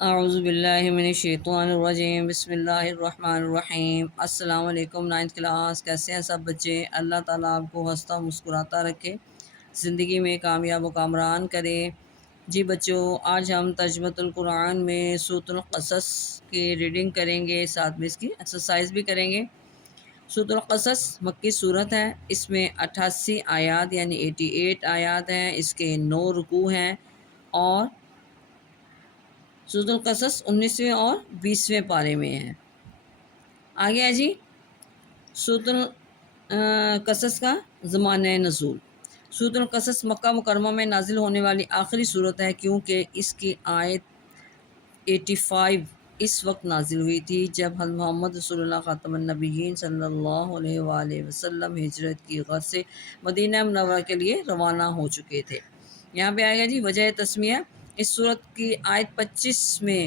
اعوذ باللہ من الشیطان الرجیم، بسم اللہ الرحمن الرحیم۔ السلام علیکم، 9th کلاس، کیسے ہیں سب بچے؟ اللہ تعالیٰ آپ کو ہنستا مسکراتا رکھے، زندگی میں کامیاب و کامران کرے۔ جی بچوں، آج ہم ترجمۃ القرآن میں سورۃ القصص کی ریڈنگ کریں گے، ساتھ میں اس کی ایکسرسائز بھی کریں گے۔ سورۃ القصص مکی صورت ہے، اس میں 88 آیات یعنی 88 آیات ہیں، اس کے 9 رکوع ہیں، اور سورۃ القصص 19ویں اور 20ویں پارے میں ہے۔ آگے ہے جی سورۃ القصص کا زمانہ نزول۔ سورۃ القصص مکہ مکرمہ میں نازل ہونے والی آخری صورت ہے، کیونکہ اس کی آیت 85 اس وقت نازل ہوئی تھی جب حضرت محمد رسول اللہ خاتم النبیین صلی اللہ علیہ وآلہ وسلم ہجرت کی غرض سے مدینہ منورہ کے لیے روانہ ہو چکے تھے۔ یہاں پہ آئے گا جی وجہ تسمیہ۔ اس صورت کی آیت 25 میں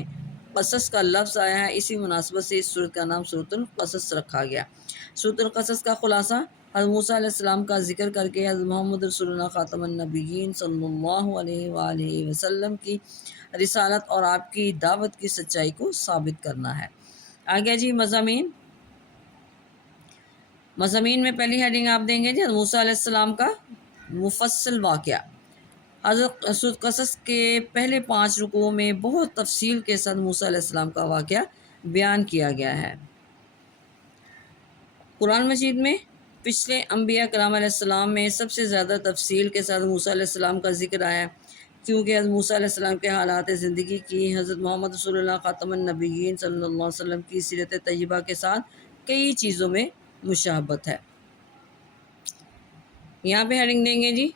قصص کا لفظ آیا ہے، اسی مناسبت سے اس صورت کا نام سورۃ القصص رکھا گیا۔ سورۃ القصص کا خلاصہ حضرت موسیٰ علیہ السلام کا ذکر کر کے حضرت محمد رسول اللہ خاتم النبیین صلی اللہ علیہ وآلہ وسلم کی رسالت اور آپ کی دعوت کی سچائی کو ثابت کرنا ہے۔ آگے جی مضامین میں پہلی ہیڈنگ آپ دیں گے جی حضرت موسیٰ علیہ السلام کا مفصل واقعہ۔ حضرت سورۃ قصص کے پہلے 5 رکوعوں میں بہت تفصیل کے ساتھ موسیٰ علیہ السلام کا واقعہ بیان کیا گیا ہے۔ قرآن مجید میں پچھلے انبیاء کرام علیہ السلام میں سب سے زیادہ تفصیل کے ساتھ موسیٰ علیہ السلام کا ذکر آیا ہے، کیونکہ حضرت موسیٰ علیہ السلام کے حالات زندگی کی حضرت محمد رسول اللہ خاتم النبیین صلی اللہ علیہ وسلم کی سیرت طیبہ کے ساتھ کئی چیزوں میں مشابہت ہے۔ یہاں پہ ہیڈنگ دیں گے جی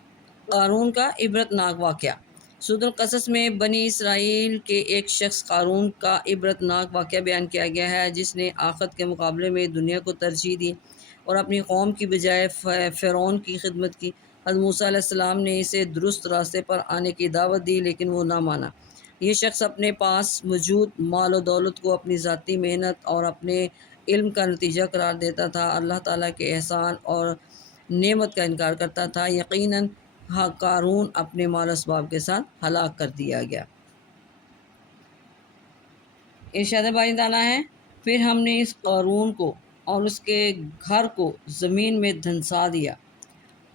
قارون کا عبرت ناک واقعہ۔ سورۃ القصص میں بنی اسرائیل کے ایک شخص قارون کا عبرت ناک واقعہ بیان کیا گیا ہے، جس نے آخرت کے مقابلے میں دنیا کو ترجیح دی اور اپنی قوم کی بجائے فرعون کی خدمت کی۔ حضرت موسیٰ علیہ السلام نے اسے درست راستے پر آنے کی دعوت دی، لیکن وہ نہ مانا۔ یہ شخص اپنے پاس موجود مال و دولت کو اپنی ذاتی محنت اور اپنے علم کا نتیجہ قرار دیتا تھا، اللہ تعالیٰ کے احسان اور نعمت کا انکار کرتا تھا۔ یقیناً قارون اپنے مال و اسباب کے ساتھ ہلاک کر دیا گیا۔ ارشاد باری تعالیٰ ہے، پھر ہم نے اس قارون کو اور اس کے گھر کو زمین میں دھنسا دیا،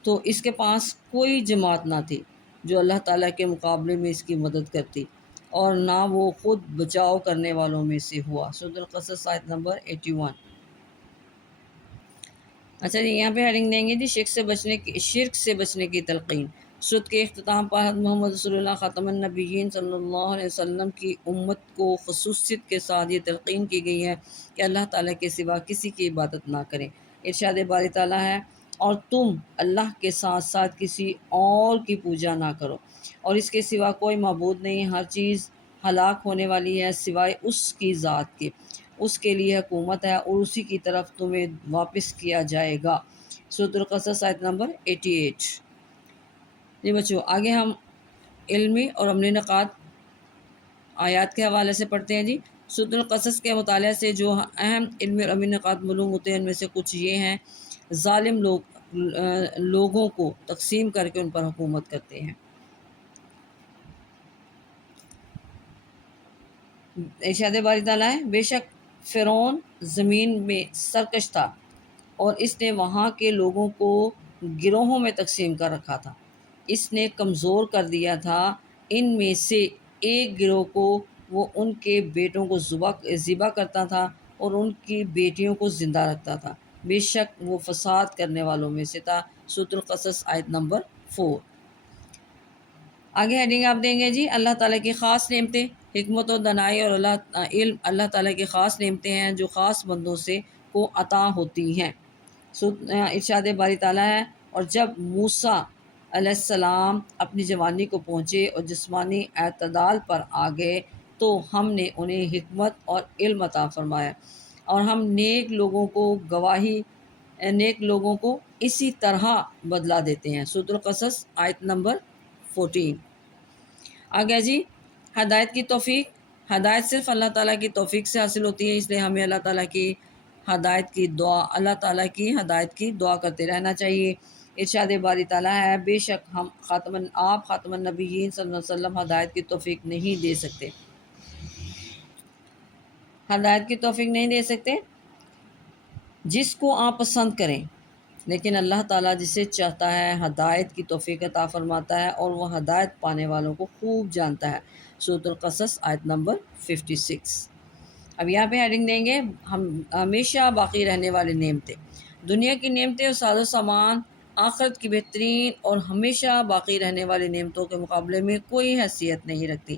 تو اس کے پاس کوئی جماعت نہ تھی جو اللہ تعالیٰ کے مقابلے میں اس کی مدد کرتی، اور نہ وہ خود بچاؤ کرنے والوں میں سے ہوا۔ سورۃ القصص آیت نمبر 81۔ اچھا جی، یہاں پہ ہیڈنگ دیں گے جی شرک سے بچنے کی تلقین۔ سورت کے اختتام پر حضرت محمد رسول اللہ خاتم النبیین صلی اللہ علیہ وسلم کی امت کو خصوصیت کے ساتھ یہ تلقین کی گئی ہے کہ اللہ تعالیٰ کے سوا کسی کی عبادت نہ کریں۔ ارشاد باری تعالیٰ ہے، اور تم اللہ کے ساتھ ساتھ کسی اور کی پوجا نہ کرو، اور اس کے سوا کوئی معبود نہیں، ہر چیز ہلاک ہونے والی ہے سوائے اس کی ذات کے، اس کے لیے حکومت ہے اور اسی کی طرف تمہیں واپس کیا جائے گا۔ سورۃ القصص آیت نمبر 88۔ جی بچوں، آگے ہم علمی اور عملی نکات آیات کے حوالے سے پڑھتے ہیں جی۔ سورۃ القصص کے مطالعہ سے جو اہم علمی اور عملی نکات معلوم ہوتے ہیں، ان میں سے کچھ یہ ہیں: ظالم لوگوں کو تقسیم کر کے ان پر حکومت کرتے ہیں۔ ارشاد باری تعالیٰ ہے، بے شک فرعون زمین میں سرکش تھا اور اس نے وہاں کے لوگوں کو گروہوں میں تقسیم کر رکھا تھا۔ اس نے کمزور کر دیا تھا ان میں سے ایک گروہ کو، وہ ان کے بیٹوں کو ذبح کرتا تھا اور ان کی بیٹیوں کو زندہ رکھتا تھا، بے شک وہ فساد کرنے والوں میں سے تھا۔ سورۃ القصص آیت نمبر 4۔ آگے ہیڈنگ آپ دیں گے جی اللہ تعالیٰ کی خاص نعمتیں۔ حکمت و دانائی اور علم اللہ تعالیٰ کی خاص نعمتیں ہیں جو خاص بندوں سے کو عطا ہوتی ہیں۔ ارشاد باری تعالیٰ ہے، اور جب موسیٰ علیہ السلام اپنی جوانی کو پہنچے اور جسمانی اعتدال پر آ گئے تو ہم نے انہیں حکمت اور علم عطا فرمایا، اور ہم نیک لوگوں کو اسی طرح بدلا دیتے ہیں۔ سورۃ القصص آیت نمبر 14۔ آگے جی ہدایت کی توفیق۔ ہدایت صرف اللہ تعالیٰ کی توفیق سے حاصل ہوتی ہے، اس لیے ہمیں اللہ تعالیٰ کی ہدایت کی دعا کرتے رہنا چاہیے۔ ارشاد باری تعالیٰ ہے، بے شک ہم خاتم النبیین صلی اللہ علیہ وسلم ہدایت کی توفیق نہیں دے سکتے۔ ہدایت کی توفیق نہیں دے سکتے، جس کو آپ پسند کریں، لیکن اللہ تعالیٰ جسے چاہتا ہے ہدایت کی توفیق عطا فرماتا ہے، اور وہ ہدایت پانے والوں کو خوب جانتا ہے۔ سورۃ القصص آیت نمبر 56۔ اب یہاں پہ ہیڈنگ دیں گے ہم ہمیشہ باقی رہنے والی نعمتیں۔ دنیا کی نعمتیں اور ساز و سامان آخرت کی بہترین اور ہمیشہ باقی رہنے والی نعمتوں کے مقابلے میں کوئی حیثیت نہیں رکھتی۔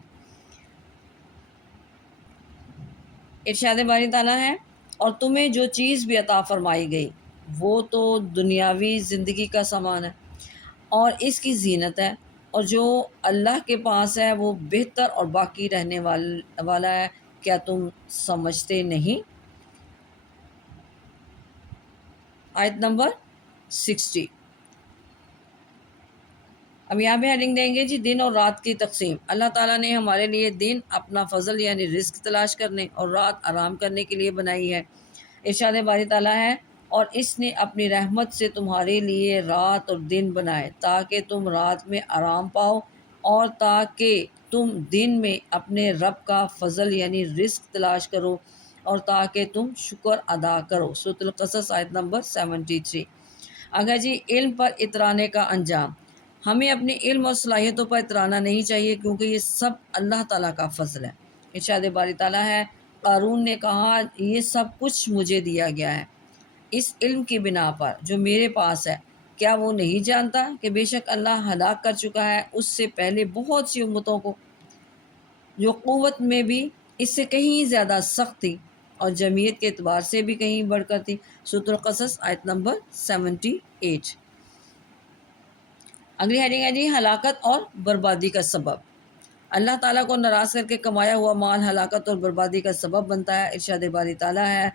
ارشاد باری تعالیٰ ہے، اور تمہیں جو چیز بھی عطا فرمائی گئی وہ تو دنیاوی زندگی کا سامان ہے اور اس کی زینت ہے، اور جو اللہ کے پاس ہے وہ بہتر اور باقی رہنے والا ہے، کیا تم سمجھتے نہیں؟ آیت نمبر 60۔ اب یہاں پہ ہیڈنگ دیں گے جی دن اور رات کی تقسیم۔ اللہ تعالیٰ نے ہمارے لیے دن اپنا فضل یعنی رزق تلاش کرنے اور رات آرام کرنے کے لیے بنائی ہے۔ ارشاد باری تعالیٰ ہے، اور اس نے اپنی رحمت سے تمہارے لیے رات اور دن بنائے تاکہ تم رات میں آرام پاؤ اور تاکہ تم دن میں اپنے رب کا فضل یعنی رزق تلاش کرو اور تاکہ تم شکر ادا کرو۔ سورۃ القصص آیت نمبر 73۔ اگر جی علم پر اترانے کا انجام، ہمیں اپنے علم اور صلاحیتوں پر اترانا نہیں چاہیے کیونکہ یہ سب اللہ تعالیٰ کا فضل ہے۔ ارشاد باری تعالیٰ ہے، قارون نے کہا یہ سب کچھ مجھے دیا گیا ہے اس علم کی بنا پر جو میرے پاس ہے، کیا وہ نہیں جانتا کہ بے شک اللہ ہلاک کر چکا ہے اس سے پہلے بہت سی امتوں کو جو قوت میں بھی اس سے کہیں زیادہ سخت تھی اور جمعیت کے اعتبار سے بھی کہیں بڑھ کر تھی۔ سورۃ القصص آیت نمبر 78۔ اگلی ہیڈنگ ہے جی ہلاکت اور بربادی کا سبب۔ اللہ تعالیٰ کو ناراض کر کے کمایا ہوا مال ہلاکت اور بربادی کا سبب بنتا ہے۔ ارشاد باری تعالیٰ ہے،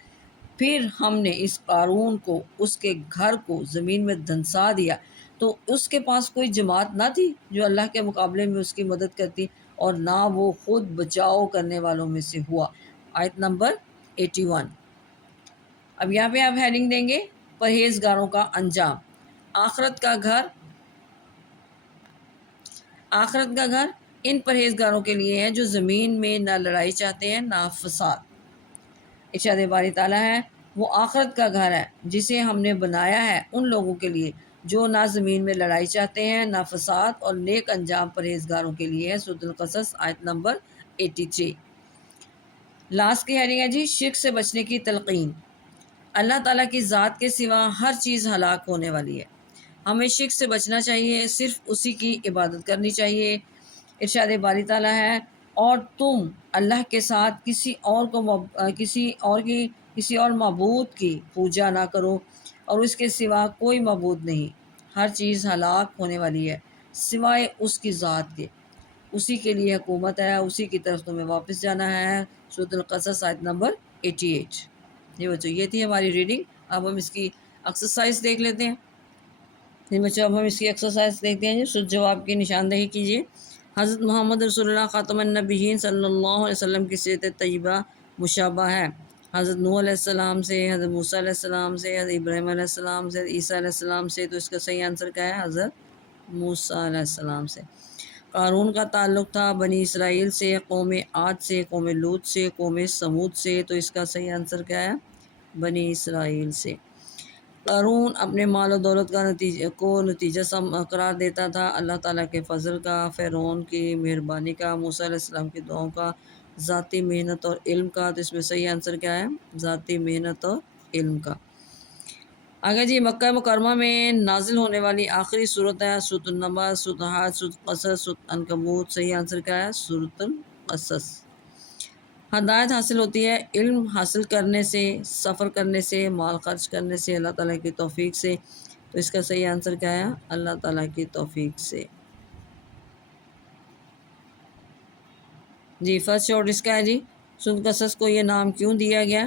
پھر ہم نے اس قارون کو اس کے گھر کو زمین میں دھنسا دیا تو اس کے پاس کوئی جماعت نہ تھی جو اللہ کے مقابلے میں اس کی مدد کرتی، اور نہ وہ خود بچاؤ کرنے والوں میں سے ہوا۔ آیت نمبر 81۔ اب یہاں پہ آپ ہیڈنگ دیں گے پرہیزگاروں کا انجام۔ آخرت کا گھر ان پرہیزگاروں کے لیے ہے جو زمین میں نہ لڑائی چاہتے ہیں نہ فساد۔ ارشاد باری تعالیٰ ہے، وہ آخرت کا گھر ہے جسے ہم نے بنایا ہے ان لوگوں کے لیے جو نہ زمین میں لڑائی چاہتے ہیں نہ فساد، اور نیک انجام پرہیزگاروں کے لیے ہے۔ سورۃ القصص آیت نمبر 83۔ لاسٹ کی ہیڈنگ ہے جی شرک سے بچنے کی تلقین۔ اللہ تعالیٰ کی ذات کے سوا ہر چیز ہلاک ہونے والی ہے، ہمیں شرک سے بچنا چاہیے، صرف اسی کی عبادت کرنی چاہیے۔ ارشاد باری تعالیٰ ہے، اور تم اللہ کے ساتھ کسی اور معبود کی پوجا نہ کرو، اور اس کے سوا کوئی معبود نہیں، ہر چیز ہلاک ہونے والی ہے سوائے اس کی ذات کے، اسی کے لیے حکومت ہے، اسی کی طرف تمہیں واپس جانا ہے۔ سورۃ القصص آیت نمبر 88۔ جی بچوں، یہ تھی ہماری ریڈنگ۔ اب ہم اس کی ایکسرسائز دیکھ لیتے ہیں۔ جی بچوں، اب ہم اس کی ایکسرسائز دیکھتے ہیں۔ سو جواب کی نشاندہی کیجیے۔ حضرت محمد رسول اللہ خاتم النبیین صلی اللہ علیہ وسلم کی سیرت طیبہ مشابہ ہے حضرت نوح علیہ السلام سے، حضرت موسیٰ علیہ السلام سے، حضرت ابراہیم علیہ السلام سے، عیسیٰ علیہ السلام سے، تو اس کا صحیح آنسر کیا ہے؟ حضرت موسیٰ علیہ السلام سے۔ قارون کا تعلق تھا بنی اسرائیل سے، قوم عاد سے، قوم لوط سے، قوم سمود سے، تو اس کا صحیح آنسر کیا ہے؟ بنی اسرائیل سے۔ قارون اپنے مال و دولت کو نتیجہ قرار دیتا تھا اللہ تعالیٰ کے فضل کا، فرعون کی مہربانی کا، موسیٰ علیہ السلام کی دعاؤں کا، ذاتی محنت اور علم کا، تو اس میں صحیح آنسر کیا ہے؟ ذاتی محنت اور علم کا۔ آگے جی مکہ مکرمہ میں نازل ہونے والی آخری صورت ہے سورۃ النبأ، سورۃ حج، سورۃ قصص، سورۃ عنکبوت۔ صحیح آنسر کیا ہے؟ سورۃ القصص۔ ہدایت حاصل ہوتی ہے علم حاصل کرنے سے، سفر کرنے سے، مال خرچ کرنے سے، اللہ تعالیٰ کی توفیق سے، تو اس کا صحیح آنسر کیا ہے؟ اللہ تعالیٰ کی توفیق سے۔ جی فرسٹ شارٹ اس کا ہے جی سورۃ قصص کو یہ نام کیوں دیا گیا؟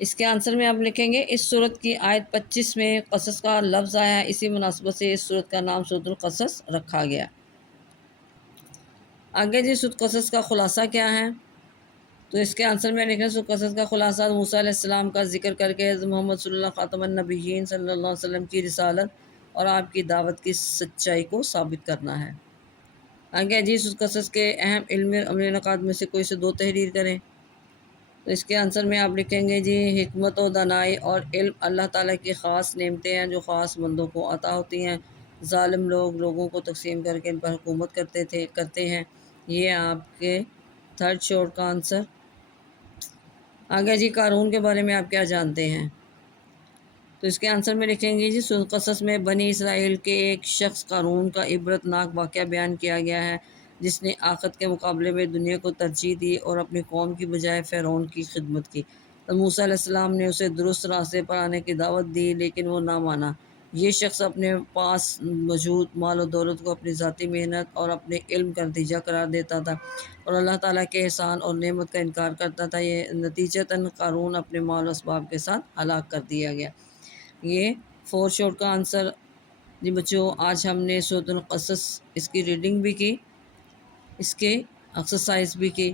اس کے آنسر میں آپ لکھیں گے اس سورت کی آیت 25 میں قصص کا لفظ آیا ہے، اسی مناسبت سے اس سورت کا نام سورۃ القصص رکھا گیا۔ آگے جی سورۃ قصص کا خلاصہ کیا ہے؟ تو اس کے آنسر میں لکھیں سورۃ قصص کا خلاصہ موسیٰ علیہ السلام کا ذکر کر کے حضرت محمد صلی اللہ خاتم النبیین صلی اللہ علیہ وسلم کی رسالت اور آپ کی دعوت کی سچائی کو ثابت کرنا ہے۔ آگے جی سورۃ قصص کے اہم علمی عملی نکات میں سے کوئی سے دو تحریر کریں۔ تو اس کے آنسر میں آپ لکھیں گے جی حکمت و دانائی اور علم اللہ تعالیٰ کی خاص نعمتیں ہیں جو خاص بندوں کو عطا ہوتی ہیں۔ ظالم لوگ لوگوں کو تقسیم کر کے ان پر حکومت کرتے ہیں۔ یہ آپ کے تھرڈ شورٹ کا آنسر۔ آگے جی قارون کے بارے میں آپ کیا جانتے ہیں؟ تو اس کے آنسر میں لکھیں گے جی سورۃ قصص میں بنی اسرائیل کے ایک شخص قارون کا عبرت ناک واقعہ بیان کیا گیا ہے، جس نے آخرت کے مقابلے میں دنیا کو ترجیح دی اور اپنی قوم کی بجائے فرعون کی خدمت کی۔ تو موسیٰ علیہ السلام نے اسے درست راستے پر آنے کی دعوت دی لیکن وہ نہ مانا۔ یہ شخص اپنے پاس موجود مال و دولت کو اپنی ذاتی محنت اور اپنے علم کا نتیجہ قرار دیتا تھا اور اللہ تعالیٰ کے احسان اور نعمت کا انکار کرتا تھا۔ یہ نتیجتاً قارون اپنے مال و اسباب کے ساتھ ہلاک کر دیا گیا۔ یہ فور شورٹ کا آنسر۔ جی بچوں، آج ہم نے سورۃ القصص اس کی ریڈنگ بھی کی، اس کے ایکسرسائز بھی کی۔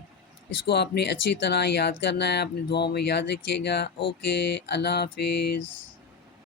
اس کو آپ نے اچھی طرح یاد کرنا ہے، اپنی دعاؤں میں یاد رکھیے گا۔ اوکے، اللہ حافظ۔